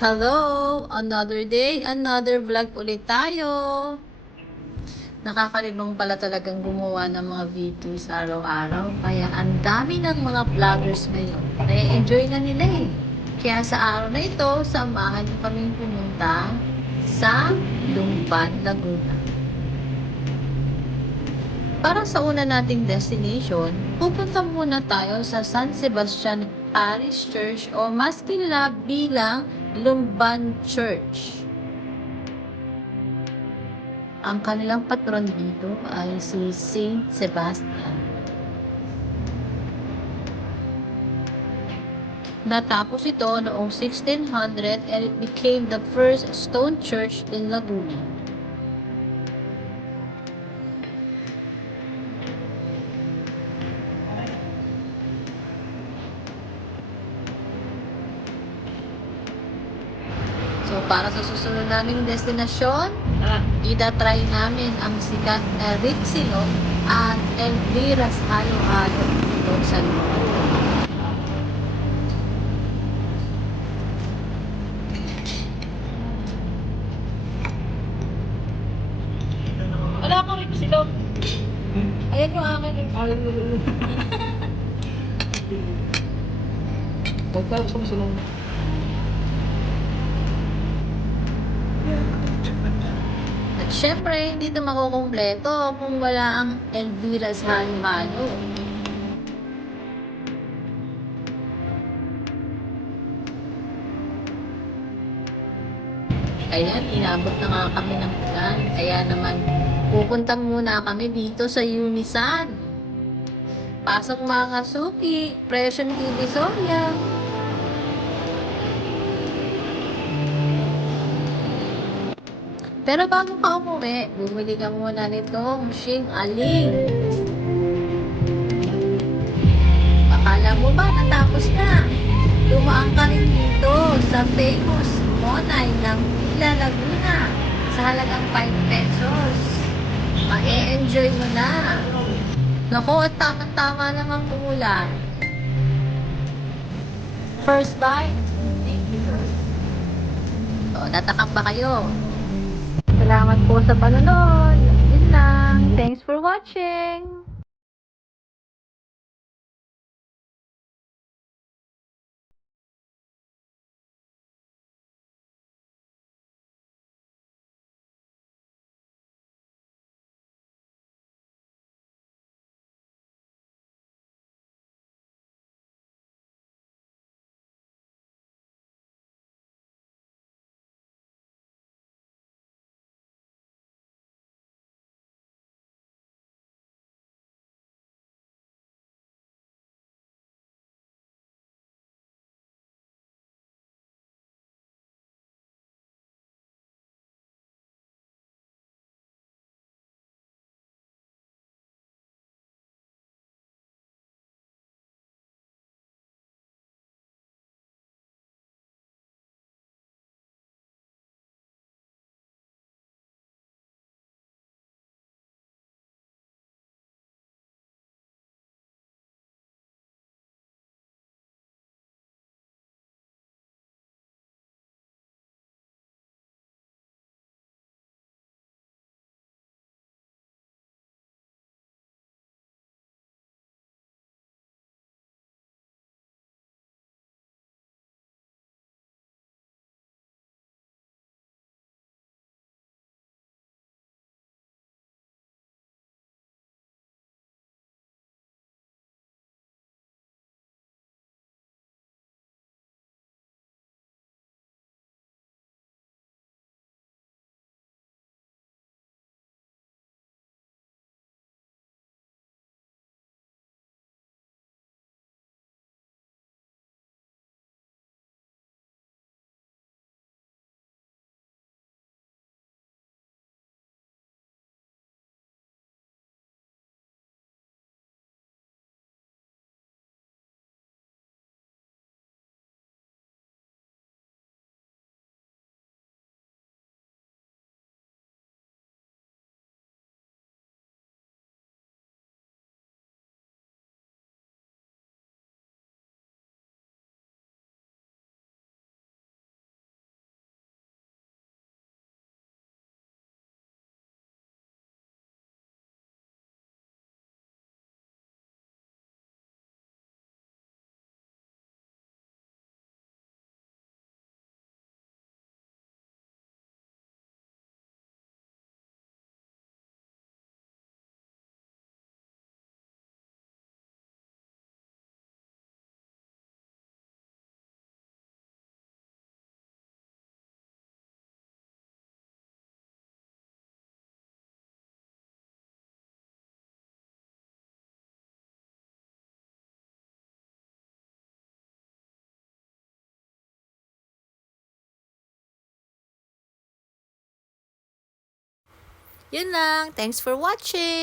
Hello! Another day, another vlog ulit tayo. Nakakalibang pala talagang gumawa ng mga videos araw-araw. Kaya ang dami ng mga vloggers ngayon. Na-enjoy na nila eh. Kaya sa araw na ito, samahan niyo kaming pumunta sa Lumban, Laguna. Para sa una nating destination, pupunta muna tayo sa San Sebastian Parish Church o mas kilala bilang Lumban Church. Ang kanilang patron dito ay si Saint Sebastian. Natapos ito noong 1600 and it became the first stone church in Laguna. So, para sa susunod naming destinasyon, itatry namin ang sikat na Rixilo at Elvira's Halo-Halo dito sa Lumban. Wala akong Rixilo. Ayan yung akin. Pagka sa musulong. At syempre, hindi ito makukumpleto kung wala ang Elvira's Halo-Halo. Ayan, inabot na nga kami ng ulan. Kaya naman, pupunta muna kami dito sa Unisan. Pasok mga suki, presyo ng TV Soya. Pero bago ka umuwi, bumili ka muna nitong Shing Aling. Akala mo ba natapos na? Dumaan ka rin dito sa famous Monay ng Villa Laguna sa halagang 5 pesos. Ma-enjoy mo na. Naku, at tama-tama naman umulan. First bite? Thank you, Lord. So, natakam ba kayo? Salamat po sa panonood. Yun lang. Thanks for watching. Yun lang. Thanks for watching!